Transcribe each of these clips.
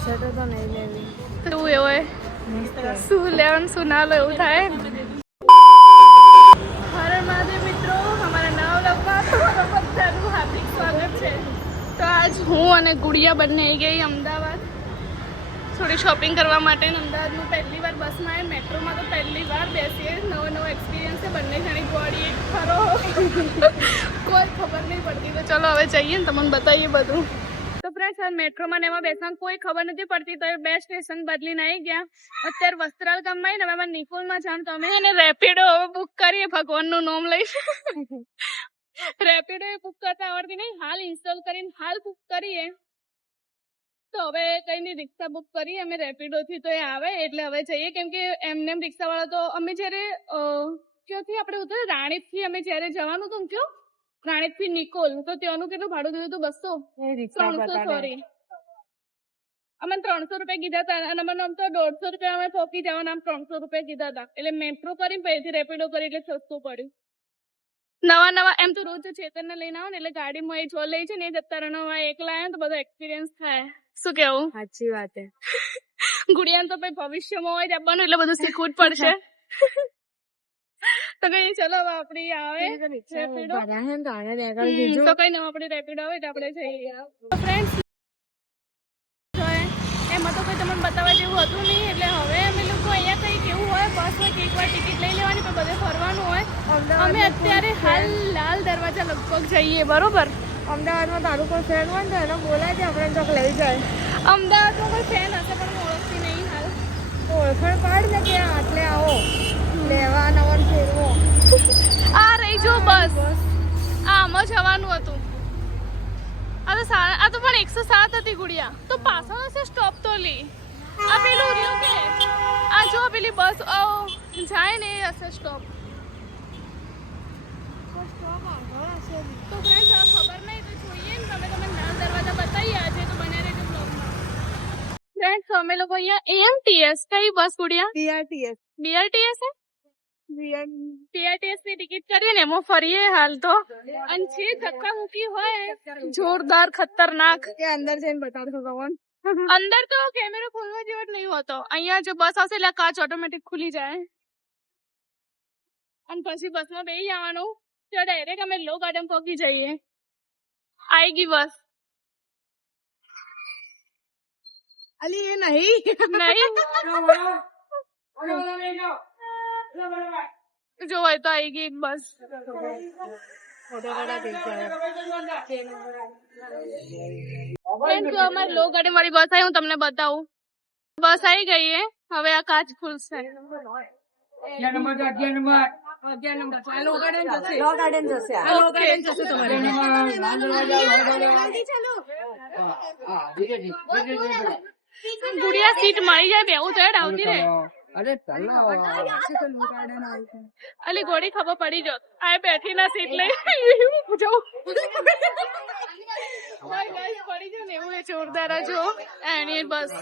T-shirt तो नहीं लेनी તો એવું હોય શું લેવાનું શું ના લો એવું થાય હર મહાદેવ મિત્રો અમારા નવા વ્લોગમાં તમારું બધાનું હાર્દિક સ્વાગત છે તો આજ હું અને ગુડિયા બંને આવી ગઈ અમદાવાદ થોડી શોપિંગ કરવા માટે અમદાવાદનું પહેલી વાર બસમાં આવે મેટ્રોમાં તો પહેલી વાર બેસીએ નવો એક્સપિરિયન્સ છે બંને જણી બોડી એક ખરો કોઈ ખબર નહીં પડતી તો ચલો હવે જઈએ ને તમને બતાવીએ બધું તો ફ્રેન્ડ્સ મેટ્રોમાં ને એમાં બેસવાનું કોઈ ખબર નથી પડતી તો બે સ્ટેશન બદલીને આવી ગયા અત્યારે વસ્ત્રાલ ગામમાં આવીને હવે નિકોલમાં જાણ તો અમે એને રેપિડો હવે બુક કરીએ ભગવાનનું નામ લઈ રેપિડો એ બુક કરતા આવડતી નહીં હાલ ઇન્સ્ટોલ કરીને હાલ બુક કરીએ તો હવે કઈ નહીં રિક્ષા બુક કરીએ અમે રેપિડો થી તો એ આવે એટલે હવે જઈએ કેમ કે એમને રિક્ષા વાળા તો અમે જયારે ક્યાંથી આપણે ઉતરે રાણીપ થી અમે જયારે જવાનું હતું ને કયો રાણીપ થી નિકોલ તો ત્યાંનું કેટલું ભાડું દીધું હતું 200 સોરી અમે 300 રૂપિયા કીધા હતા અને મને આમ તો 150 રૂપિયા અમે પોકી જવાના આમ 300 રૂપિયા કીધા હતા એટલે મેટ્રો કરીને પછી રેપિડો કરી એટલે સસ્તું પડ્યું નવા એમ તો રોજ ચેતનને લઈને આવો ને એટલે ગાડીમાં એ જો લઈ છે ને એ જતા રહેવા એકલા આવ્યા તો બધો એક્સપિરિયન્સ થાય શું કેવું સાચી વાત હે ગુડિયાને તો પછી ભવિષ્યમાં હોય જવાનું એટલે બધું શીખવું જ પડશે તો કઈ ચલો આપડી આવે રેપિડો તો કઈ ના આપડી રેપિડો આવે એટલે આપણે જઈએ ફ્રેન્ડ્સ એમાં તો કોઈ તમને બતાવવા જેવું હતું નહીં એટલે હવે અમે લોકો અહીંયા કઈ કેવું હોય બસમાં એક વાર ટિકિટ લઈ લેવાની પણ બધે ફરવાનું હોય અમે અત્યારે હાલ લાલ દરવાજા લગભગ જઈએ બરોબર અમદાવાદમાં તારું કોઈ ફ્રેન્ડ હોય ને તો એને બોલાય છે આપણે ચોક લઈ જાય અમદાવાદમાં કોઈ ફ્રેન્ડ હશે પણ હું ઓળખતી નહીં હાલ ઓળખાણ કાઢ ને કે આટલે આવો લેવા નવન ફેરવો આ રહી જો બસ આમાં જવાનું હતું આ તો પણ 107 હતી ગુડિયા તો પાછળ હશે સ્ટોપ તો લી આ પેલું રહ્યું કે આ જો પેલી બસ જાય ને એ હશે સ્ટોપ તો ફ્રેન્ડ્સ ખબર નહીં તો જોઈએ ને તમે લાલ દરવાજા બતાવી આજે તો બને રહેજો બ્લોગમાં ફ્રેન્ડ્સ અમે લોકો અહીંયા એમટીએસ કઈ બસ ગુડિયા બીઆરટીએસ પીઆરટીએસ ની ટિકિટ કરી ને એમાં ફરીએ હાલ તો અને છે ધક્કા મૂકી હોય જોરદાર ખતરનાક કે અંદર જઈને બતાડશો ભગવાન અંદર તો કેમેરો ખોલવા જેવો જ નહીં હોતો અહીંયા જો બસ આવશે એટલે કાચ ઓટોમેટિક ખુલી જાય અને પછી બસમાં બેસી જવાનું તો ડાયરેક્ટ અમે લો ગાર્ડન પહોંચી જઈએ આવી ગઈ બસ અલી એ નહીં જો હોય તો આવી ગઈ એક બસ અમારે લો ગાર્ડન વાળી બસ આવી હું તમને બતાવું બસ આવી ગઈ હે હવે આ કાચ ખુલશે ગુડિયા સીટ મળી જાય બેવું તો આવતી રે અલી ગોળી ખબર પડી જો આ બેઠી ના સીટ લઈ પડી જો ને એવું એ જોરદાર જો એની બસ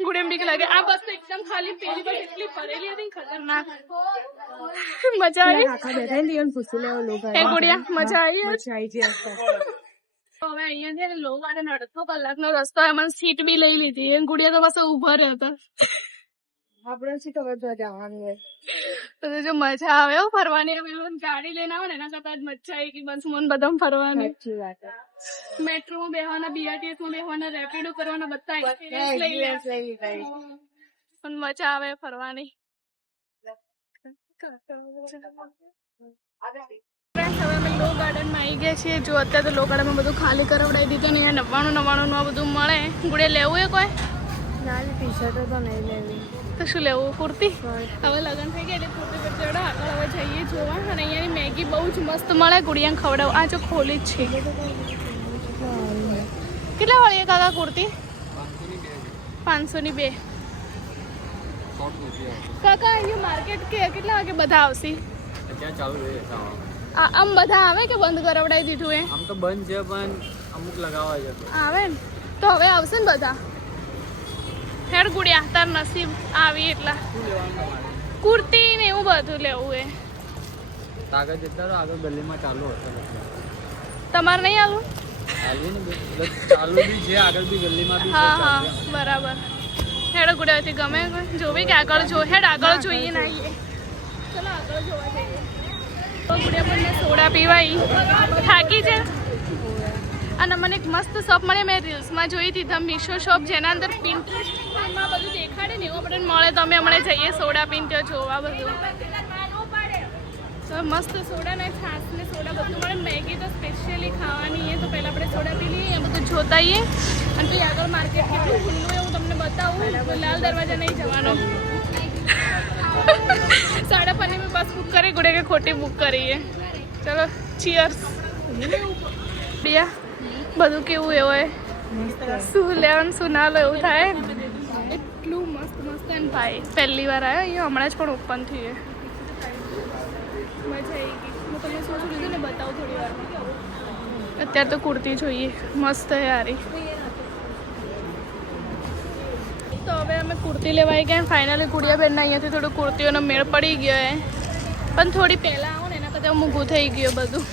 ગુડે બીક લાગે આ બસ તો એકદમ ખાલી પેલી બસ એટલી ભરેલી હતી ખતરનાક મજા આવી ગુડિયા મજા આવી હવે અહીંયા છે ને લો ગાર્ડન 1.5 કલાકનો રસ્તો એમાં સીટ બી લઈ લીધી ગુડિયા તો બસ ઉભા રહ્યા હતા આપણે સીટ હવે જવાનું હોય તો જો મજા આવે ફરવાની ગાડી લઈને આવે ને એના કરતા મજા આવી ગઈ બસ મને બધા ફરવાની મેટ્રોમાં બેહવાના બીઆરટીએસ માં બેહવાના રેપિડો કરવાના બધા એક્સપિરિયન્સ લઈ પણ મજા આવે ફરવાની હવે અમે લો ગાર્ડન માં આવી ગયા છીએ જો અત્યારે તો લો ગાર્ડન માં બધું ખાલી કરાવડાવી દીધું ને 99 નું આ બધું મળે ગુડે લેવું એ કોઈ નાની ટી-શર્ટ તો નહીં લેવી તો શું લેવું કુર્તી હવે લગન થઈ ગયા એટલે કુર્તી પર ચડો આગળ હવે જઈએ જોવા અને અહીંયાની મેગી બહુ જ મસ્ત મળે ગુડિયાને ખવડાવ આ જો ખોલી જ છે કેટલા વાળી કાકા કુર્તી 500 ની 2 કાકા અહીંયા માર્કેટ કે કેટલા વાગે બધા આવશે અત્યારે ચાલુ રહે આમ બધા આવે કે બંધ કરાવડાવી દીધું એ આમ તો બંધ છે પણ અમુક લગાવવા છે આવે ને તો હવે આવશે ને બધા હેડ ગુડિયા તાર નસીબ આવી એટલા કુર્તી ને એવું બધું લેવું એ આગળ જતા રહો આગળ ગલીમાં ચાલુ હશે તમારે નહીં આવું ચાલુ ને એટલે ચાલુ બી છે આગળ બી ગલીમાં બી છે હા હા ચાલુ. બરાબર. હેડ ગુડિયાથી ગમે જોવી કે આગળ જો હેડ આગળ જોઈએ ને આવીએ. ચલો આગળ જોવા જઈએ. તો ગુડિયા બંને સોડા પીવાઈ થાકી છે. અને મને એક મસ્ત શોપ મળી મેં રીલ્સમાં જોઈ હતી ધ મીશો શોપ જેના અંદર પિન્ટરેસ્ટમાં બધું દેખાડે ને એવું આપણને મળે તો અમે હમણાં જઈએ સોડા પીને ત્યાં જોવા બધું. તો મસ્ત સોડા ને છાશ ને સોડા બધું મળે. મેગી તો સ્પેશિયલી ખાવાની છે તો પહેલાં આપણે સોડા પી લઈએ એ બધું જોતા આવીએ અને પછી આગળ માર્કેટ કેટલું ખુલ્લું એવું તમને બતાવું. તો લાલ દરવાજા નહીં જવાનો. 5:30 મેં બસ બુક કરી ગુડે કે ખોટી બુક કરીએ. ચલો ચીયર્સ. બધું કેવું એવું હોય શું લેવાનું શું ના લો એવું થાય. એટલું મસ્ત મસ્ત અને ભાઈ પહેલી વાર આવ્યો અહીંયા હમણાં જ પણ ઓપન થયું. મજા આવી ગઈ. હું તમને શું શું લીધું ને બતાવું થોડી વારમાં. અત્યારે તો કુર્તી જોઈએ મસ્ત યારી. તો હવે અમે કુર્તી લેવા આવી ગયા. ફાઇનલી ગુડિયાબેનના અહીંયાથી થોડું કુર્તીઓનો મેળ પડી ગયો પણ થોડી પહેલાં આવો ને એના કરતાં મૂંઘું થઈ ગયું બધું.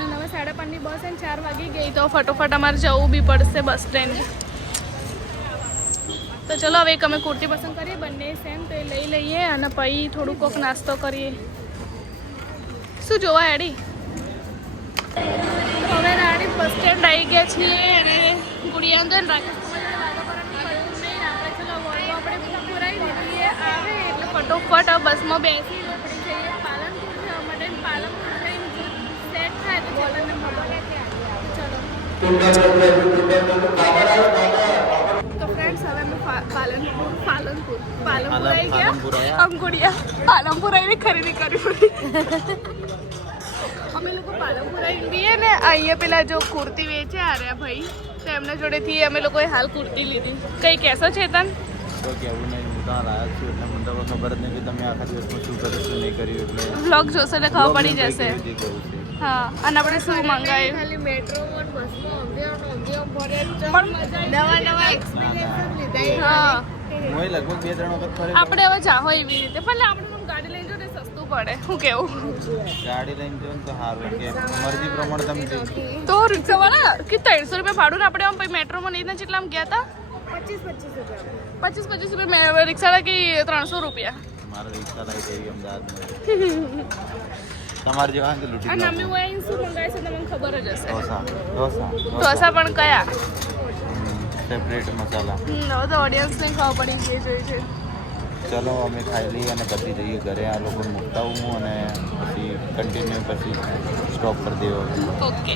અને હવે 5:30ની બસ અને 4 વાગી ગઈ તો ફટોફટ અમારે જવું બી પડશે બસ સ્ટેન્ડ. તો ચલો હવે એક અમે કુર્તી પસંદ કરીએ બંને સેમ તો એ લઈ લઈએ અને પછી થોડું કોક નાસ્તો કરીએ. શું જોવા હેડી? હવે રાણી બસ સ્ટેન્ડ આવી ગયા છીએ અને ગુડિયા અંદર આપણે ચલો વળવો આપણે પુરાઈ દીધી આવે એટલે ફટોફટ બસમાં બેસી આપણે જઈએ પાલનપુર જવા માટે. પાલનપુર જઈને સેટ થાય તો બોલને ખબર તો ફ્રેન્ડ્સ હવે અમે પાલનપુર આવી ગયા. આમ ગુડિયા પાલનપુર આવીને ખરીદી કરવી પડી. અમે લોકો પાલનપુર આવીને દઈએ ને અહીંયા પેલા જો કુર્તી વેચે આર્યા ભાઈ તો એમના જોડેથી અમે લોકોએ હાલ કુર્તી લીધી. કઈ કહેશો ચેતન? તો કેવું નહીં હું ત્યાં લાયક છું એટલે મને તો ખબર જ નહીં કે તમે આખા દિવસમાં શું કર્યું શું નહીં કર્યું એટલે બ્લોગ જોશો એટલે ખબર પડી જશે. જે કેવું છે હા અને આપણે શું મંગાવ્યું ખાલી મેટ્રોમાં બસમાં નવા એક્સપિરિયન્સ લીધા. હા હું લગભગ 2-3 વખત ફરે આપણે હવે જાહો એવી રીતે પણ આપણે આમ ગાડી લઈને જો ને સસ્તું પડે. શું કેવું? ગાડી લઈને જો ને તો સારું કે મરજી પ્રમાણે તમે જઈ તો રિક્ષાવાળા કે 300 રૂપિયા ભાડું ને આપણે આમ પછી મેટ્રોમાં લઈને જેટલા આમ ગયા હતા 25 રૂપિયા રિક્ષાવાળા કે 300 રૂપિયા. મારા રિક્ષા લઈ ગઈ અમદાવાદમાં તમારે જેવા કે લૂંટી અને અમે હોય શું મંગાવીશું તમને ખબર જ હશે. ઢોસા પણ કયા સેપરેટ મસાલા તો ઓડિયન્સને ખબર પડી ગઈ જોઈ છે. ચલો અમે ખાઈ લઈએ અને પછી જઈએ ઘરે. આ લોકોને મૂકતા હું અને પછી કન્ટિન્યુ પછી સ્ટોપ કરી દેવો. ઓકે